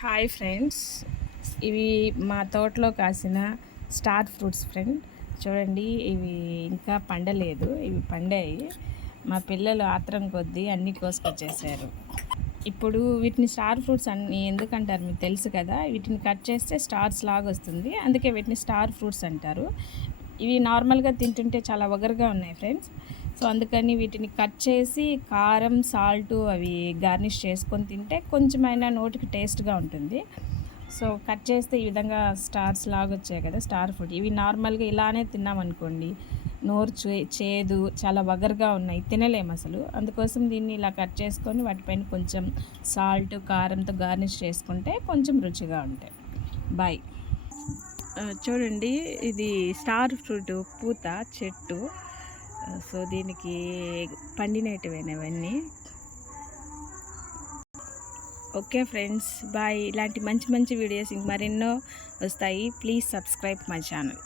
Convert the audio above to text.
Hi friends, ఇవి మా తోటలో కాసిన స్టార్ ఫ్రూట్స్ ఫ్రెండ్. చూడండి, ఇవి ఇంకా పండలేదు. ఇవి పండాయి. మా పిల్లలు ఆత్రం కొద్దీ అన్నీ కోసుకొచ్చేసారు. ఇప్పుడు వీటిని స్టార్ ఫ్రూట్స్ అన్ని ఎందుకంటారు మీకు తెలుసు కదా. వీటిని కట్ చేస్తే స్టార్స్ లాగా వస్తుంది, అందుకే వీటిని స్టార్ ఫ్రూట్స్ అంటారు. ఇవి నార్మల్గా తింటుంటే చాలా వగరుగా ఉన్నాయి ఫ్రెండ్స్. సో అందుకని వీటిని కట్ చేసి కారం, సాల్ట్ అవి గార్నిష్ చేసుకొని తింటే కొంచెమైనా నోటికి టేస్ట్గా ఉంటుంది. సో కట్ చేస్తే ఈ విధంగా స్టార్స్ లాగా వచ్చాయి కదా స్టార్ ఫ్రూట్. ఇవి నార్మల్గా ఇలానే తిన్నామనుకోండి, నోరు చేదు, చాలా వగరుగా ఉన్నాయి, తినలేము అసలు. అందుకోసం దీన్ని ఇలా కట్ చేసుకొని వాటిపైన కొంచెం సాల్ట్, కారంతో గార్నిష్ చేసుకుంటే కొంచెం రుచిగా ఉంటాయి. బాయ్. చూడండి, ఇది స్టార్ ఫ్రూట్ పూత చెట్టు. సో దీనికి పండినటువైనవన్నీ. Okay friends, bye. ఇలాంటి మంచి మంచి వీడియోస్ ఇంక మరెన్నో వస్తాయి. Please subscribe my channel.